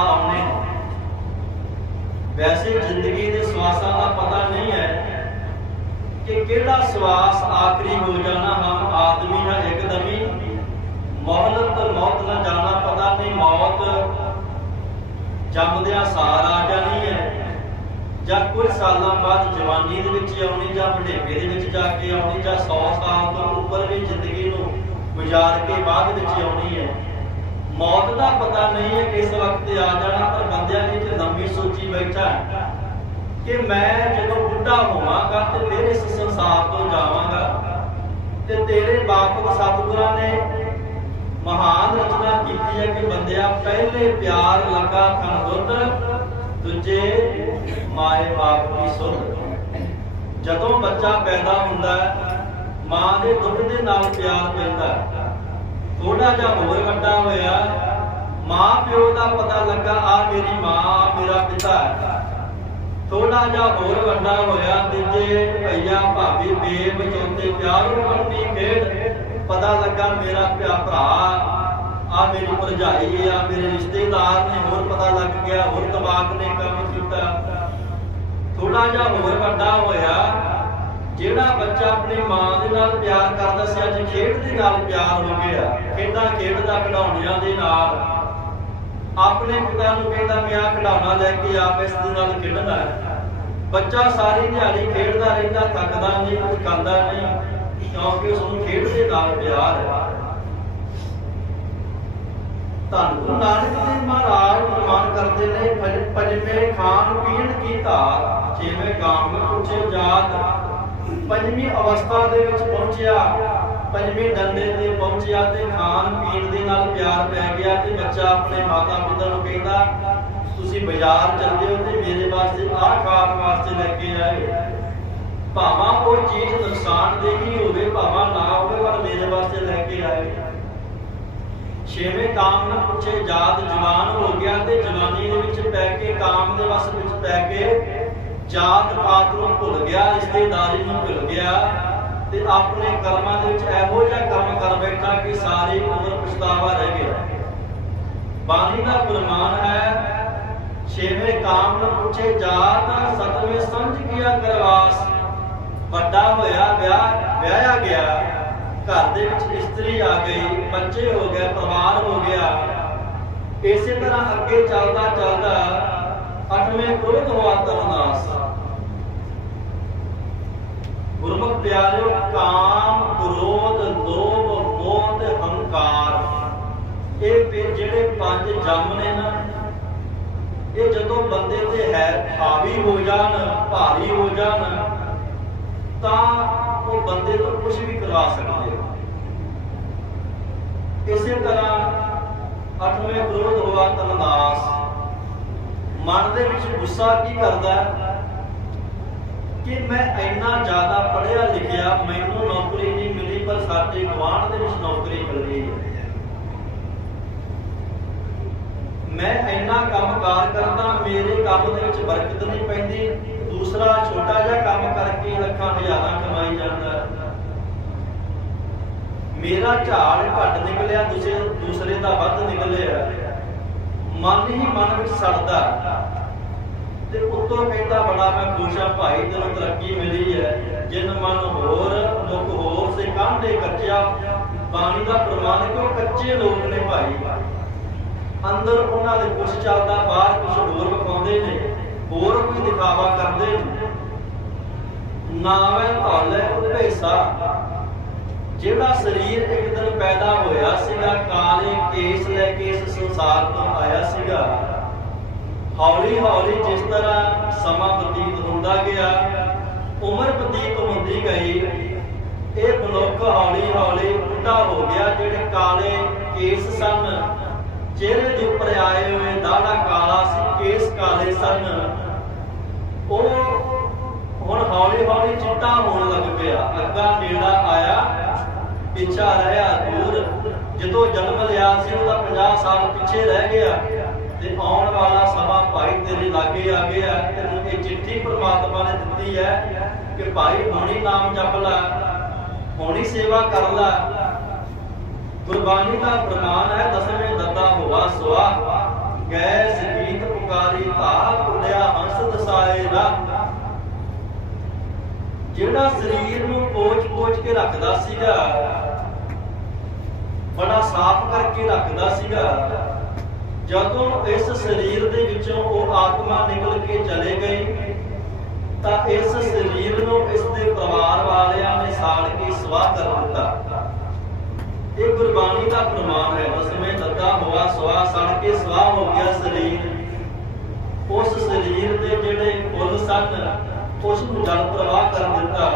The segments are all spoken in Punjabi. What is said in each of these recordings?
ਆਉਣੇ ਵੈਸੇ ਜ਼ਿੰਦਗੀ ਦੇ ਸਵਾਸਾਂ ਦਾ ਪਤਾ ਨਹੀਂ ਹੈ ਕਿ ਕਿਹੜਾ ਸਵਾਸ ਆਖਰੀ ਹੋ ਜਾਣਾ ਹਮ ਆਦਮੀ ਨਾ ਇੱਕਦਮੀ। ਮੌਲਤ ਮੌਤ ਨਾ ਜਾਣਾ ਪਤਾ ਨਹੀਂ, ਮੌਤ ਜੰਮਦਿਆਂ ਸਾਰ ਆ ਜਾਣੀ ਹੈ ਜਾਂ ਕੁਝ ਸਾਲਾਂ ਬਾਅਦ ਜਵਾਨੀ ਦੇ ਵਿੱਚ ਆਉਣੀ ਜਾਂ ਬੁਢੇਪੇ ਦੇ ਵਿੱਚ ਜਾ ਕੇ ਆਉਣੀ ਜਾਂ 100 ਸਾਲ ਤੋਂ ਉੱਪਰ ਵੀ ਜ਼ਿੰਦਗੀ ਨੂੰ ਗੁਜ਼ਾਰ ਕੇ ਬਾਅਦ ਵਿੱਚ ਆਉਣੀ ਹੈ। ਮੌਤ ਦਾ ਪਤਾ ਨਹੀਂ ਹੈ ਕਿਸ ਵਕਤ ਆ ਜਾਣਾ, ਪਰ ਬੰਦਿਆਂ ਦੀ ਇੱਕ ਲੰਬੀ ਸੋਚੀ ਬੈਠਾ ਕਿ ਮੈਂ ਜਦੋਂ ਬੁੱਢਾ ਹੋਵਾਂਗਾ ਤੇ ਫਿਰ ਇਸ ਸੰਸਾਰ ਤੋਂ ਜਾਵਾਂਗਾ। ਤੇ ਤੇਰੇ ਬਾਪ ਸਤਿਗੁਰਾਂ ਨੇ ਮਹਾਨ ਰਚਨਾ ਕੀਤੀ ਹੈ ਕਿ ਬੰਦਿਆ ਪਹਿਲੇ ਪਿਆਰ ਲਗਾ ਖਣ ਦੁੱਧ, ਦੂਜੇ ਮਾਏ ਬਾਪ ਦੀ ਸੁਧ। ਜਦੋਂ ਬੱਚਾ ਪੈਦਾ ਹੁੰਦਾ ਮਾਂ ਦੇ ਦੁੱਧ ਦੇ ਨਾਲ ਪਿਆਰ ਪੈਂਦਾ ਥੋੜਾ ਜਿਹਾ ਹੋਰ ਵੱਡਾ ਹੋਇਆ ਮਾਂ ਪਿਓ ਦਾ ਪਤਾ ਲੱਗਾ, ਆ ਮੇਰੀ ਮਾਂ, ਮੇਰਾ ਪਿਤਾ ਥੋੜਾ ਜਿਹਾ ਹੋਰ ਵੱਡਾ ਹੋਇਆ ਦੂਜੇ ਭਈਆ ਭਾਬੀ ਬੇਬ ਚੌਥੇ ਪਿਆਰੋਂ ਬੰਦੀ ਖੇਡ, ਪਤਾ ਲੱਗਾ, ਮੇਰਾ ਪਿਆ ਭਰਾ, ਆ ਮੇਰੀ ਭਰਜਾਈ ਆ ਮੇਰੇ ਰਿਸ਼ਤੇਦਾਰ ਨੇ ਹੋਰ ਪਤਾ ਲੱਗ ਗਿਆ, ਹੋਰ ਦਿਮਾਗ ਨੇ ਕੰਮ ਕੀਤਾ। ਥੋੜਾ ਜਿਹਾ ਹੋਰ ਵੱਡਾ ਹੋਇਆ ਜਿਹੜਾ ਬੱਚਾ ਆਪਣੀ ਮਾਂ ਦੇ ਨਾਲ ਪਿਆਰ ਕਰਦਾ ਸੀ, ਅੱਜ ਖੇਡ ਦੇ ਨਾਲ ਪਿਆਰ ਹੋ ਗਿਆ, ਖੇਡਾਂ ਖੇਡਦਾ ਖਿਡੌਣਿਆਂ ਦੇ ਨਾਲ। ਆਪਣੇ ਪਿਤਾ ਨੂੰ ਕਹਿੰਦਾ, ਮੈਂ ਆ ਖਿਡੌਣਾ ਲੈ ਕੇ ਆਪ ਇਸ ਦੇ ਨਾਲ ਖੇਡਣਾ ਹੈ। ਬੱਚਾ ਸਾਰੀ ਦਿਹਾੜੀ ਖੇਡਦਾ ਰਹਿੰਦਾ, ਥੱਕਦਾ ਨਹੀਂ ਕੁਝ ਕਰਦਾ ਨਹੀਂ, ਕਿਉਂਕਿ ਉਸ ਨੂੰ ਖੇਡ ਦੇ ਨਾਲ ਪਿਆਰ ਹੈ। ਧੰਨ ਗੁਰੂ ਨਾਨਕ ਦੇਵ ਮਹਾਰਾਜ ਫਰਮਾਨ ਕਰਦੇ ਨੇ ਪੰਜਵੇਂ ਖਾਨ ਪੀਣ ਕੀ ਧਾਰ, ਛੇਵੇਂ ਕਾਮ ਪੁੱਛੇ ਜਾਤ ਪੰਜਵੀਂ ਅਵਸਥਾ ਦੇ ਵਿੱਚ ਪਹੁੰਚਿਆ। ਪੰਜਵੇਂ ਡੰਡੇ ਤੇ ਪਹੁੰਚਿਆ ਤੇ ਖਾਣ ਪੀਣ ਦੇ ਨਾਲ ਪਿਆਰ ਪੈ ਗਿਆ ਤੇ ਬੱਚਾ ਆਪਣੇ ਮਾਤਾ ਪਿਤਾ ਨੂੰ ਕਹਿੰਦਾ, ਤੁਸੀਂ ਬਾਜ਼ਾਰ ਚੱਲੇ ਹੋ ਤੇ ਮੇਰੇ ਵਾਸਤੇ ਆਹ ਖਾਣ ਵਾਸਤੇ ਲੈ ਕੇ ਆਏ ਭਾਵਾਂ ਕੋਈ ਚੀਜ਼ ਨੁਕਸਾਨਦੇਹੀ ਹੋਵੇ, ਭਾਵਾਂ ਨਾ ਹੋਵੇ, ਪਰ ਮੇਰੇ ਵਾਸਤੇ ਲੈ ਕੇ ਆਏ ਛੇਵੇਂ ਕਾਮ ਨੂੰ ਪੁੱਛੇ, ਜਾਤ ਜਵਾਨ ਹੋ ਗਿਆ ਤੇ ਜਵਾਨੀ ਦੇ ਵਿੱਚ ਪੈ ਕੇ, ਕਾਮ ਦੇ ਵਸ ਵਿੱਚ ਪੈ ਕੇ ਜਾਤ ਪਾਤ ਨੂੰ ਭੁੱਲ ਗਿਆ, ਰਿਸ਼ਤੇਦਾਰੀ ਨੂੰ ਭੁੱਲ ਗਿਆ ਤੇ ਆਪਣੇ ਕਰਮਾਂ ਦੇ ਵਿੱਚ ਇਹੋ ਜਿਹਾ ਕੰਮ ਕਰ ਬੈਠਾ ਕਿ ਸਾਰੀ ਉਮਰ ਪਛਤਾਵਾ ਰਹਿ ਗਿਆ। ਬਾਣੀ ਦਾ ਫਰਮਾਨ ਹੈ, ਛੇਵੇਂ ਕਾਮ ਨੂੰ ਪੁੱਛੇ ਜਾਤ, ਸਤਵੇਂ ਸਮਝ ਗਿਆ ਕਰਵਾਸ, ਵੱਡਾ ਹੋਇਆ ਵਿਆਹ, ਵਿਆਹਿਆ ਗਿਆ, ਘਰ ਦੇ ਵਿੱਚ ਇਸਤਰੀ ਆ ਗਈ, ਬੱਚੇ ਹੋ ਗਏ, ਪਰਿਵਾਰ ਹੋ ਗਿਆ। ਇਸੇ ਤਰ੍ਹਾਂ ਅੱਗੇ ਚੱਲਦਾ ਚੱਲਦਾ ਅਠਵੇਂ ਕ੍ਰੋਧ ਹੋਆ ਤਰਨਾਸ ਗੁਰਮੁਖ ਪਿਆਰਿਓ ਕਾਮ ਕ੍ਰੋਧ ਲੋਭ ਮੋਹ ਤੇ ਹੰਕਾਰ ਇਹ ਵੀ ਜਿਹੜੇ ਪੰਜ ਨਾ ਇਹ ਜਦੋਂ ਬੰਦੇ ਤੇ ਹੈ ਹਾਵੀ ਹੋ ਜਾਣ, ਭਾਰੀ ਹੋ ਜਾਣ, ਤਾਂ ਉਹ ਬੰਦੇ ਤੋਂ ਕੁਝ ਵੀ ਕਰਵਾ ਸਕਦੇ ਇਸੇ ਤਰ੍ਹਾਂ ਅੱਠਵੇਂ ਕ੍ਰੋਧ ਹੋਆ ਤਨਨਾਸ ਮਨ ਦੇ ਵਿੱਚ ਗੁੱਸਾ ਕੀ ਕਰਦਾ? ਹੈ ਕਿ ਮੈਂ ਇੰਨਾ ਜ਼ਿਆਦਾ ਪੜ੍ਹਿਆ ਲਿਖਿਆ, ਮੈਨੂੰ ਨੌਕਰੀ ਨਹੀਂ ਮਿਲੀ, ਪਰ ਸਾਡੇ ਗਵਾਂਢ ਦੇ ਵਿੱਚ ਨੌਕਰੀ ਮਿਲ ਗਈ। ਹੈ ਮੈਂ ਇੰਨਾ ਕੰਮ ਕਾਰ ਕਰਦਾ, ਮੇਰੇ ਕੰਮ ਦੇ ਵਿੱਚ ਬਰਕਤ ਨਹੀਂ ਪੈਂਦੀ। ਦੂਸਰਾ, ਛੋਟਾ ਜਿਹਾ ਕੰਮ ਕਰਕੇ ਲੱਖਾਂ, ਹਜ਼ਾਰਾਂ ਕਮਾਈ ਜਾਂਦਾ। ਮੇਰਾ ਝਾੜ ਘੱਟ ਨਿਕਲਿਆ ਦੂਸਰੇ ਦੂਸਰੇ ਦਾ ਵੱਧ ਨਿਕਲਿਆ। ਮਨ ਹੀ ਮਨ ਵਿੱਚ ਸੜਦਾ। ਤੇ ਉੱਤੋਂ ਕਹਿੰਦਾ, ਬੜਾ ਮੈਂ ਖੁਸ਼ ਆ ਭਾਈ, ਤੈਨੂੰ ਤਰੱਕੀ ਮਿਲੀ ਹੈ। ਜਿਨ ਮਨ ਹੋਰ ਦੁੱਖ ਹੋਰ ਸੇ ਕਾਂਢੇ ਕੱਚਿਆ, ਬਾਣੀ ਦਾ ਪ੍ਰਮਾਣ ਕਿਉਂ ਕੱਚੇ ਲੋਕ ਨੇ ਭਾਈ? ਅੰਦਰ ਉਹਨਾਂ ਦੇ ਕੁਝ ਚੱਲਦਾ, ਬਾਹਰ ਕੁਝ ਹੋਰ ਵਿਖਾਉਂਦੇ ਨੇ, ਹੋਰ ਕੋਈ ਦਿਖਾਵਾ ਕਰਦੇ ਨੇ। ਨਾਵੇਂ ਧੌਲੇ ਭੇਸਾ। ਜਿਹੜਾ ਸਰੀਰ ਇੱਕ ਦਿਨ ਪੈਦਾ ਹੋਇਆ ਸੀਗਾ, ਕਾਲੇ ਕੇਸ ਲੈ ਕੇ ਇਸ ਸੰਸਾਰ ਤੋਂ ਆਇਆ ਸੀਗਾ। ਹੌਲੀ ਹੌਲੀ ਜਿਸ ਤਰ੍ਹਾਂ ਸਮਾਂ ਬਤੀਤ ਹੁੰਦਾ ਗਿਆ, ਉਮਰ ਬਤੀਤ ਹੁੰਦੀ ਗਈ, ਇਹ ਮਨੁੱਖ ਹੌਲੀ ਹੌਲੀ ਬੁੱਢਾ ਹੋ ਗਿਆ, ਜਿਹੜੇ ਕਾਲੇ ਕੇਸ ਸਨ। ਚਿਹਰੇ ਦੇ ਉੱਪਰ ਆਏ ਹੋਏ ਦਾੜਾ ਕਾਲਾ ਸੀ, ਕੇਸ ਕਾਲੇ ਸਨ। ਉਹ ਹੁਣ ਹੌਲੀ ਹੌਲੀ ਚਿੱਟਾ ਹੋਣ ਲੱਗ ਪਿਆ। ਅੱਗਾ ਨੇੜਾ ਆਇਆ, ਪਿੱਛਾ ਰਹਿਆ ਦੂਰ। ਜਦੋਂ ਜਨਮ ਲਿਆ ਸੀ, ਉਹਦਾ 50 ਸਾਲ ਪਿੱਛੇ ਰਹਿ ਗਿਆ। ਤੇ ਆਉਣ ਵਾਲਾ ਸਮਾਂ ਭਾਈ ਤੇਰੇ ਲਾਗੇ ਆ ਗਿਆ। ਤੈਨੂੰ ਇਹ ਚਿੱਠੀ ਪ੍ਰਮਾਤਮਾ ਨੇ ਦਿੱਤੀ ਹੈ ਕਿ ਭਾਈ ਹੁਣੀ ਨਾਮ ਜਪ ਲੈ, ਹੁਣੀ ਸੇਵਾ ਕਰ ਲੈ। ਗੁਰਬਾਣੀ ਦਾ ਪ੍ਰਮਾਣ ਹੈ, ਦਸਵੇਂ ਦੱਤਾ ਹੋਵਾ ਸੁਆ। ਗੈਸ ਗੀਤ ਪੁਕਾਰੀ ਧਾ ਕੁਲਿਆ ਹੰਸ ਦਸਾਏ ਰਾ ਜਿਹੜਾ ਸਰੀਰ ਨੂੰ ਪੋਚ-ਪੋਚ ਕੇ ਰੱਖਦਾ ਸੀਗਾ, ਬੜਾ ਸਾਫ਼ ਕਰਕੇ ਰੱਖਦਾ ਸੀਗਾ। ਜਦੋਂ ਇਸ ਸਰੀਰ ਦੇ ਵਿੱਚੋਂ ਉਹ ਆਤਮਾ ਨਿਕਲ ਕੇ ਚਲੇ ਗਈ ਤਾਂ ਇਸ ਸਰੀਰ ਨੂੰ ਇਸ ਦੇ ਪਰਿਵਾਰ ਵਾਲਿਆਂ ਨੇ ਸਾੜ ਕੇ ਸਵਾਹ ਕਰ ਦਿੱਤਾ। ਇਹ ਗੁਰਬਾਣੀ ਦਾ ਪ੍ਰਮਾਣ ਹੈ। ਦਸਵੇਂ ਦੱਦਾ ਹੋਆ ਸਵਾਹ ਸੜ ਕੇ ਸਵਾਹ ਹੋ ਗਿਆ ਸਰੀਰ। ਉਸ ਸਰੀਰ ਦੇ ਜਿਹੜੇ ਫੁੱਲ ਸਨ ਉਸ ਨੂੰ ਜਲ ਪ੍ਰਵਾਹ ਕਰ ਦਿੱਤਾ।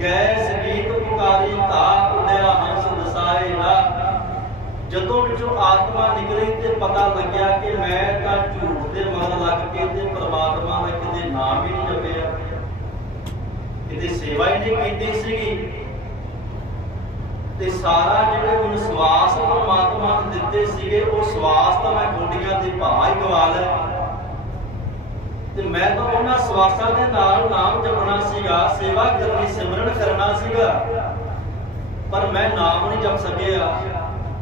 ਗੈਸ ਗੀਤ ਪੁਕਾਰੀ ਧਾ ਉੱਡਿਆ ਹੰਸ ਦਸਾਏ ਰਾ ਜਦੋਂ ਵਿੱਚੋਂ ਆਤਮਾ ਨਿਕਲੀ ਤੇ ਪਤਾ ਲੱਗਿਆ ਕਿ ਮੈਂ ਤਾਂ ਝੂਠ ਦੇ ਮਨ ਲੱਗ ਕੇ ਤੇ ਪਰਮਾਤਮਾ ਦਾ ਕਿਤੇ ਨਾਮ ਹੀ ਨਹੀਂ ਜਪਿਆ। ਕਿਤੇ ਸੇਵਾ ਹੀ ਨਹੀਂ ਕੀਤੀ ਸੀਗੀ। ਤੇ ਸਾਰਾ ਜਿਹੜੇ ਮੈਨੂੰ ਸਵਾਸ ਪਰਮਾਤਮਾ ਨੇ ਦਿੱਤੇ ਸੀਗੇ, ਉਹ ਸਵਾਸ ਤਾਂ ਮੈਂ ਗੋਡੀਆਂ ਦੇ ਭਾਅ ਹੀ ਗਵਾ ਲਿਆ ਤੇ ਮੈਂ ਤਾਂ ਉਹਨਾਂ ਸਵਾਸਾਂ ਦੇ ਨਾਲ ਨਾਮ ਜਪਣਾ ਸੀਗਾ, ਸੇਵਾ ਕਰਨੀ, ਸਿਮਰਨ ਕਰਨਾ ਸੀਗਾ। ਪਰ ਮੈਂ ਨਾਮ ਨਹੀਂ ਜਪ ਸਕਿਆ।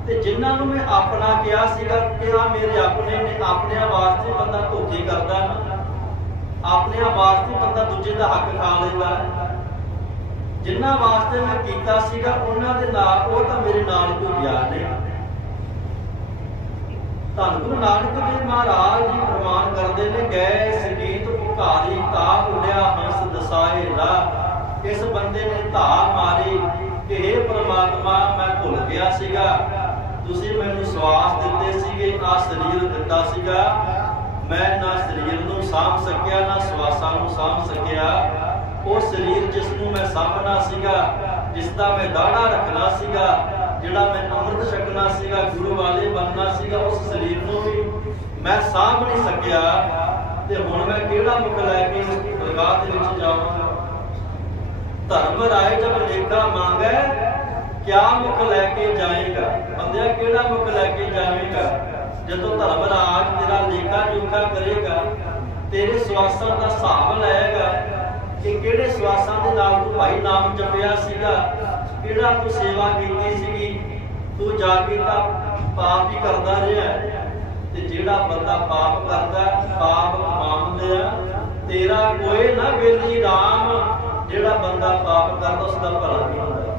ਤੇ ਜਿਨ੍ਹਾਂ ਨੂੰ ਮੈਂ ਆਪਣਾ ਕਿਹਾ ਸੀਗਾ ਕਿ ਆ ਮੇਰੇ ਆਪਣੇ ਨੇ, ਆਪਣਿਆਂ ਵਾਸਤੇ ਬੰਦਾ ਧੋਖੇ ਕਰਦਾ ਨਾ। ਆਪਣਿਆਂ ਵਾਸਤੇ ਬੰਦਾ ਦੂਜੇ ਦਾ ਹੱਕ ਖਾ ਲੈਂਦਾ। ਜਿਨ੍ਹਾਂ ਵਾਸਤੇ ਮੈਂ ਕੀਤਾ ਸੀਗਾ, ਉਹਨਾਂ ਦੇ ਨਾਲ ਉਹ ਤਾਂ ਮੇਰੇ ਨਾਲ ਕੋਈ ਗਿਆ ਨਹੀਂ ਧੰਨ ਗੁਰੂ ਨਾਨਕ ਦੇਵ ਮਹਾਰਾਜ ਜੀ ਪ੍ਰਮਾਣ ਕਰਦੇ ਨੇ, ਗਏ ਸੰਗੀਤ ਭੁਖਾਰੀ ਤਾ ਉੱਡਿਆ ਹੰਸ ਦਸਾਏ ਰਾ। ਇਸ ਬੰਦੇ ਨੇ ਧਾ ਮਾਰੀ, ਕਿ ਇਹ ਪ੍ਰਮਾਤਮਾ, ਮੈਂ ਭੁੱਲ ਗਿਆ ਸੀਗਾ। ਤੁਸੀਂ ਮੈਨੂੰ ਸਵਾਸ ਦਿੱਤੇ ਸੀਗੇ ਆ ਸਰੀਰ ਦਿੱਤਾ ਸੀਗਾ। ਮੈਂ ਨਾ ਸਰੀਰ ਨੂੰ ਸਾਂਭ ਸਕਿਆ, ਨਾ ਸਵਾਸਾਂ ਨੂੰ ਸਾਂਭ ਸਕਿਆ। ਉਹ ਸਰੀਰ ਜਿਸ ਨੂੰ ਮੈਂ ਸਾਂਭਣਾ ਸੀਗਾ ਜਿਸ ਦਾ ਮੈਂ ਦਾੜਾ ਰੱਖਣਾ ਸੀਗਾ, ਜਿਹੜਾ ਮੈਂ ਅੰਮ੍ਰਿਤ ਛਕਣਾ ਸੀਗਾ, ਗੁਰੂ ਵਾਲੇ ਬਣਨਾ ਸੀਗਾ, ਉਸ ਸਰੀਰ ਨੂੰ ਵੀ ਮੈਂ ਸਾਂਭ ਨਹੀਂ ਸਕਿਆ। ਤੇ ਹੁਣ ਮੈਂ ਕਿਹੜਾ ਮੁਖ ਲੈ ਕੇ ਦਰਗਾਹ ਦੇ ਵਿੱਚ ਜਾਵਾਂਗਾ ਧਰਮ ਰਾਏ ਜਬ ਲੇਖਾ ਮੰਗੈ, ਕਿਆ ਮੁੱਖ ਲੈ ਕੇ ਜਾਏਗਾ? ਬੰਦਿਆ, ਕਿਹੜਾ ਮੁੱਖ ਲੈ ਕੇ ਜਾਵੇਗਾ? ਜਦੋਂ ਧਰਮ ਰਾਜ ਤੇਰਾ ਲੇਖਾ ਜੋਖਾ ਕਰੇਗਾ, ਤੇਰੇ ਸਵਾਸਾਂ ਦਾ ਹਿਸਾਬ ਲਏਗਾ ਕਿ ਕਿਹੜੇ ਸਵਾਸਾਂ ਦੇ ਨਾਲ ਤੂੰ ਭਾਈ ਨਾਮ ਜਪਿਆ ਸੀਗਾ? ਕਿਹੜਾ ਤੂੰ ਸੇਵਾ ਕੀਤੀ ਸੀਗੀ? ਤੂੰ ਜਾ ਕੇ ਤਾਂ ਪਾਪ ਹੀ ਕਰਦਾ ਰਿਹਾ। ਤੇ ਜਿਹੜਾ ਬੰਦਾ ਪਾਪ ਕਰਦਾ, ਪਾਪ ਮੰਨਦੇ ਤੇਰਾ ਕੋਈ ਨਾ ਬੇਲੀ ਰਾਮ, ਜਿਹੜਾ ਬੰਦਾ ਪਾਪ ਕਰਦਾ ਉਸ ਦਾ ਭਲਾ ਨਹੀਂ ਹੁੰਦਾ।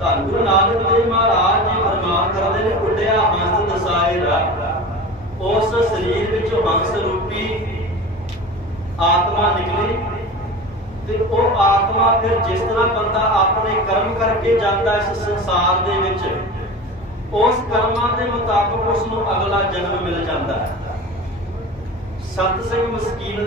ਧੰਨ ਗੁਰੂ ਨਾਨਕ ਦੇਵ ਮਹਾਰਾਜ ਜੀ ਫਰਮਾਨ ਕਰਦੇ ਨੇ, ਉੱਡਿਆ ਹੰਸ ਦਸਾਏ ਰਾ ਉਸ ਸਰੀਰ ਵਿੱਚੋਂ ਹੰਸ ਰੂਪੀ ਆਤਮਾ ਨਿਕਲੀ ਤੇ ਉਹ ਆਤਮਾ ਫਿਰ ਜਿਸ ਤਰ੍ਹਾਂ ਬੰਦਾ ਆਪਣੇ ਕਰਮ ਕਰਕੇ ਜਾਂਦਾ ਇਸ ਸੰਸਾਰ ਦੇ ਵਿੱਚ, ਉਸ ਕਰਮਾਂ ਦੇ ਮੁਤਾਬਕ ਉਸ ਨੂੰ ਅਗਲਾ ਜਨਮ ਮਿਲ ਜਾਂਦਾ ਹੈ। ਸਤ ਸਿੰਘ ਮਸਕੀਨ